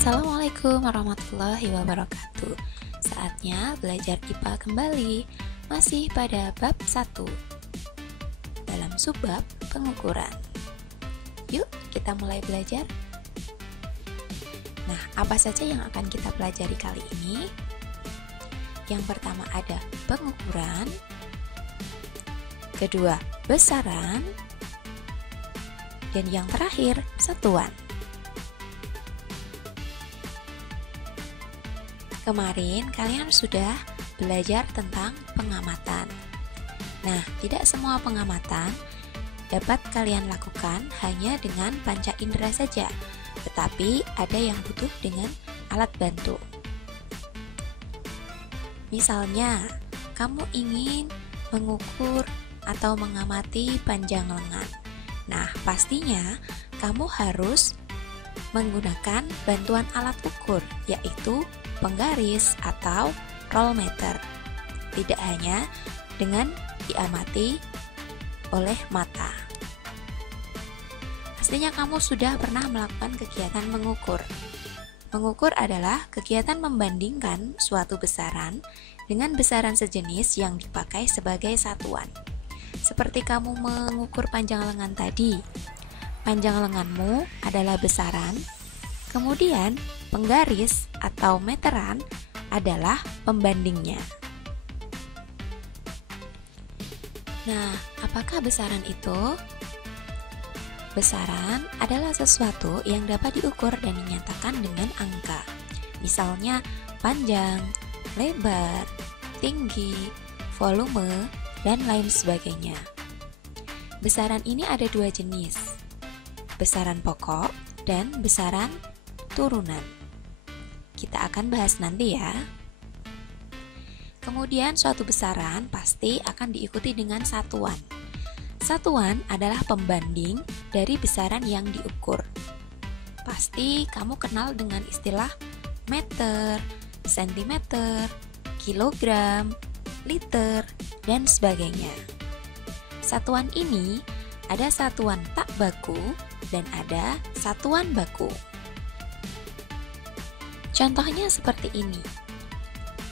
Assalamualaikum warahmatullahi wabarakatuh. Saatnya belajar IPA kembali. Masih pada bab 1 dalam subbab pengukuran. Yuk kita mulai belajar. Nah, apa saja yang akan kita pelajari kali ini? Yang pertama ada pengukuran, kedua besaran, dan yang terakhir satuan. Kemarin kalian sudah belajar tentang pengamatan. Nah, tidak semua pengamatan dapat kalian lakukan hanya dengan panca indera saja, tetapi ada yang butuh dengan alat bantu. Misalnya, kamu ingin mengukur atau mengamati panjang lengan. Nah, pastinya kamu harus menggunakan bantuan alat ukur, yaitu penggaris atau roll meter. Tidak hanya dengan diamati oleh mata. Pastinya kamu sudah pernah melakukan kegiatan mengukur. Mengukur adalah kegiatan membandingkan suatu besaran dengan besaran sejenis yang dipakai sebagai satuan. Seperti kamu mengukur panjang lengan tadi. Panjang lenganmu adalah besaran, kemudian penggaris atau meteran adalah pembandingnya. Nah, apakah besaran itu? Besaran adalah sesuatu yang dapat diukur dan dinyatakan dengan angka. Misalnya panjang, lebar, tinggi, volume, dan lain sebagainya. Besaran ini ada dua jenis, besaran pokok dan besaran turunan. Kita akan bahas nanti ya. Kemudian suatu besaran pasti akan diikuti dengan satuan. Satuan adalah pembanding dari besaran yang diukur. Pasti kamu kenal dengan istilah meter, sentimeter, kilogram, liter, dan sebagainya. Satuan ini ada satuan tak baku dan ada satuan baku. Contohnya seperti ini.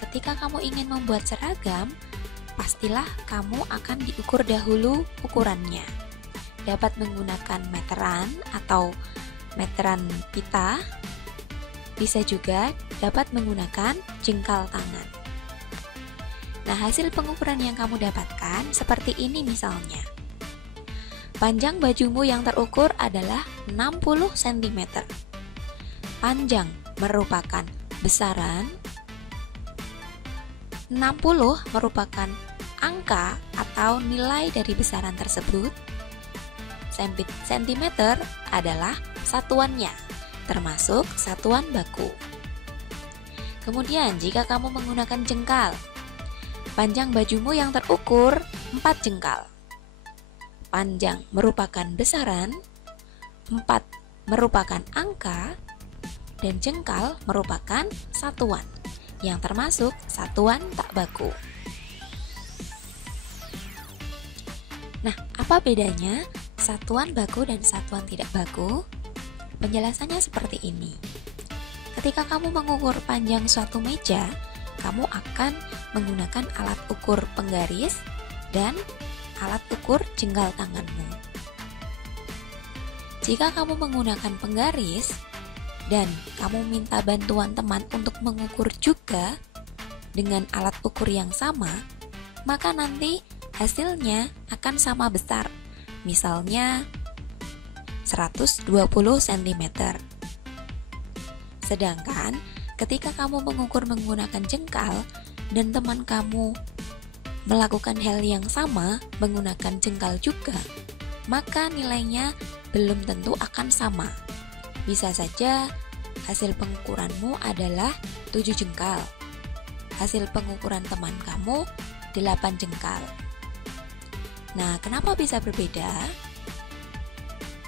Ketika kamu ingin membuat seragam, pastilah kamu akan diukur dahulu ukurannya. Dapat menggunakan meteran atau meteran pita, bisa juga dapat menggunakan jengkal tangan. Nah, hasil pengukuran yang kamu dapatkan seperti ini misalnya. Panjang bajumu yang terukur adalah 60 cm. Panjang merupakan besaran, 60 merupakan angka atau nilai dari besaran tersebut, sentimeter adalah satuannya, termasuk satuan baku. Kemudian jika kamu menggunakan jengkal, panjang bajumu yang terukur 4 jengkal. Panjang merupakan besaran, 4 merupakan angka, dan jengkal merupakan satuan, yang termasuk satuan tak baku. Nah, apa bedanya satuan baku dan satuan tidak baku? Penjelasannya seperti ini. Ketika kamu mengukur panjang suatu meja, kamu akan menggunakan alat ukur penggaris dan alat ukur jengkal tanganmu. Jika kamu menggunakan penggaris dan kamu minta bantuan teman untuk mengukur juga dengan alat ukur yang sama, maka nanti hasilnya akan sama besar. Misalnya 120 cm. Sedangkan ketika kamu mengukur menggunakan jengkal dan teman kamu melakukan hal yang sama menggunakan jengkal juga, maka nilainya belum tentu akan sama. Bisa saja hasil pengukuranmu adalah 7 jengkal. Hasil pengukuran teman kamu 8 jengkal. Nah, kenapa bisa berbeda?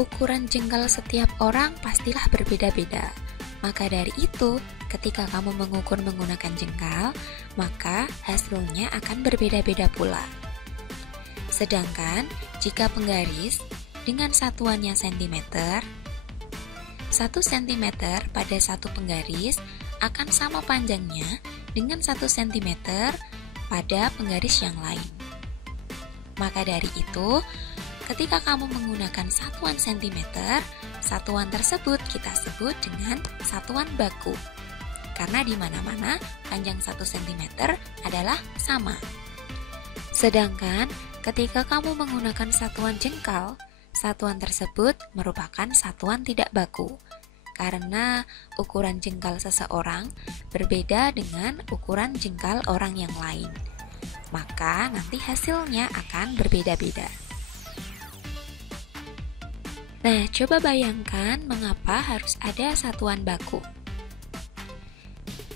Ukuran jengkal setiap orang pastilah berbeda-beda. Maka dari itu, ketika kamu mengukur menggunakan jengkal, maka hasilnya akan berbeda-beda pula. Sedangkan jika penggaris dengan satuannya sentimeter, 1 cm pada satu penggaris akan sama panjangnya dengan 1 cm pada penggaris yang lain. Maka dari itu, ketika kamu menggunakan satuan cm, satuan tersebut kita sebut dengan satuan baku. Karena di mana-mana panjang 1 cm adalah sama. Sedangkan ketika kamu menggunakan satuan jengkal, satuan tersebut merupakan satuan tidak baku. Karena ukuran jengkal seseorang berbeda dengan ukuran jengkal orang yang lain. Maka nanti hasilnya akan berbeda-beda. Nah, coba bayangkan mengapa harus ada satuan baku.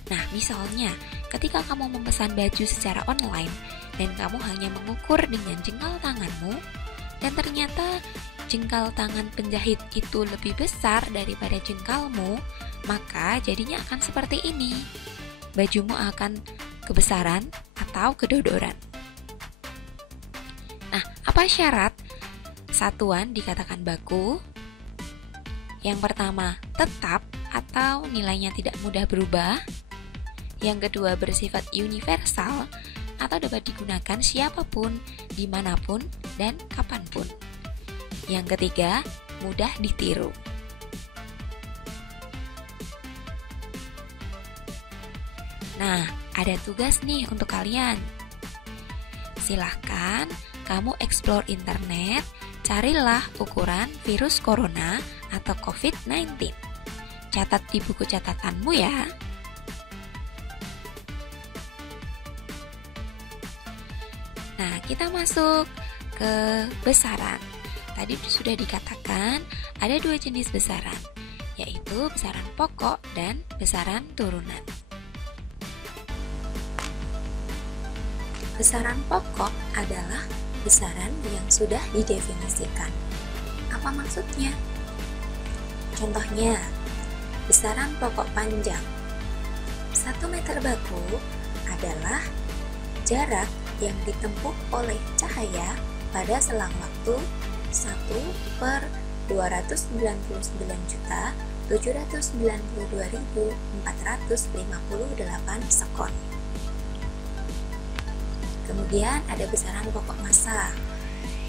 Nah, misalnya ketika kamu memesan baju secara online dan kamu hanya mengukur dengan jengkal tanganmu, dan ternyata jengkal tangan penjahit itu lebih besar daripada jengkalmu, maka jadinya akan seperti ini. Bajumu akan kebesaran atau kedodoran. Nah, apa syarat satuan dikatakan baku? Yang pertama, tetap atau nilainya tidak mudah berubah. Yang kedua, bersifat universal atau dapat digunakan siapapun, dimanapun, dan kapanpun. Yang ketiga, mudah ditiru. Nah, ada tugas nih untuk kalian. Silahkan kamu explore internet, carilah ukuran virus corona atau COVID-19. Catat di buku catatanmu ya. Nah, kita masuk ke besaran. Tadi sudah dikatakan ada 2 jenis besaran, yaitu besaran pokok dan besaran turunan. Besaran pokok adalah besaran yang sudah didefinisikan. Apa maksudnya? Contohnya, besaran pokok panjang. 1 meter baku adalah jarak yang ditempuh oleh cahaya pada selang waktu 1/299.792.458 sekon. Kemudian ada besaran pokok massa.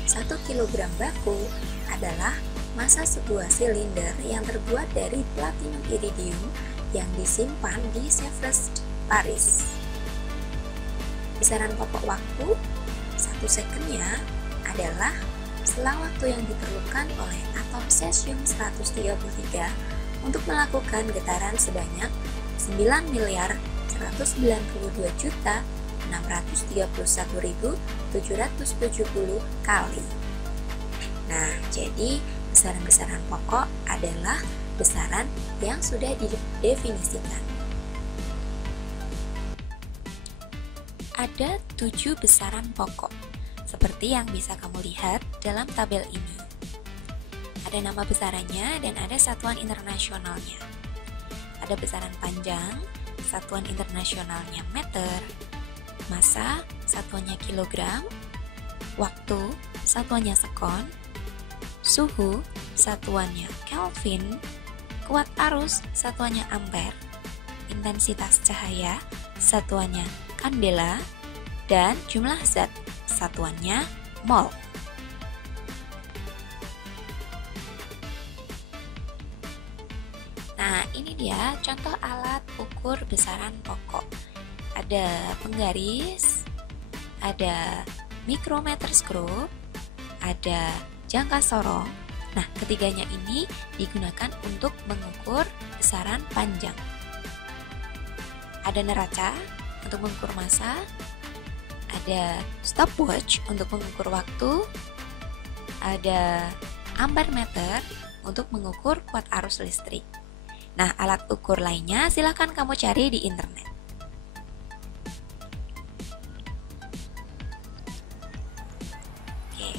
1 kg baku adalah massa sebuah silinder yang terbuat dari platinum iridium yang disimpan di Sèvres, Paris. Besaran pokok waktu 1 sekennya adalah selang waktu yang diperlukan oleh atom cesium-133 untuk melakukan getaran sebanyak 9.631.770 kali. Nah, jadi besaran-besaran pokok adalah besaran yang sudah didefinisikan. Ada 7 besaran pokok, seperti yang bisa kamu lihat dalam tabel ini. Ada nama besarannya dan ada satuan internasionalnya. Ada besaran panjang, satuan internasionalnya meter, massa, satuannya kilogram, waktu, satuannya sekon, suhu, satuannya Kelvin, kuat arus, satuannya ampere, intensitas cahaya, satuannya kandela, dan jumlah zat, satuannya mol. Nah, ini dia contoh alat ukur besaran pokok. Ada penggaris, ada micrometer screw, ada jangka sorong. Nah, ketiganya ini digunakan untuk mengukur besaran panjang. Ada neraca untuk mengukur massa, ada stopwatch untuk mengukur waktu, ada ampermeter untuk mengukur kuat arus listrik. Nah, alat ukur lainnya silahkan kamu cari di internet. Oke,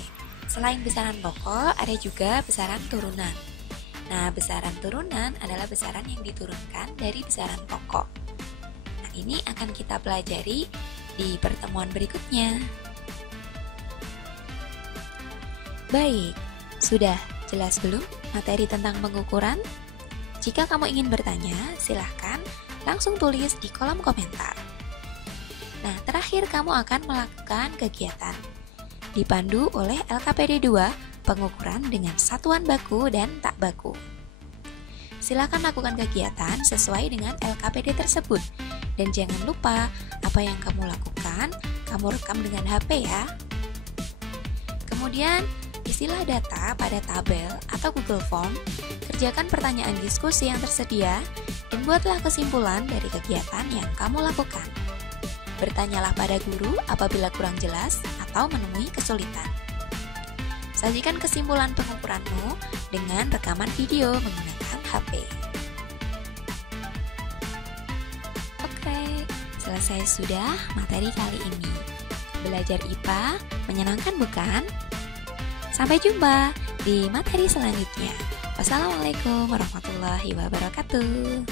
selain besaran pokok, ada juga besaran turunan. Nah, besaran turunan adalah besaran yang diturunkan dari besaran pokok. Nah, ini akan kita pelajari di pertemuan berikutnya. Baik, sudah jelas belum materi tentang pengukuran? Jika kamu ingin bertanya, silahkan langsung tulis di kolom komentar. Nah, terakhir kamu akan melakukan kegiatan dipandu oleh LKPD 2 pengukuran dengan satuan baku dan tak baku. Silakan lakukan kegiatan sesuai dengan LKPD tersebut. Dan jangan lupa, apa yang kamu lakukan, kamu rekam dengan HP ya. Kemudian, isilah data pada tabel atau Google Form, kerjakan pertanyaan diskusi yang tersedia, dan buatlah kesimpulan dari kegiatan yang kamu lakukan. Bertanyalah pada guru apabila kurang jelas atau menemui kesulitan. Sajikan kesimpulan pengukuranmu dengan rekaman video menggunakan HP. Oke, selesai sudah materi kali ini. Belajar IPA menyenangkan bukan? Sampai jumpa di materi selanjutnya. Wassalamualaikum warahmatullahi wabarakatuh.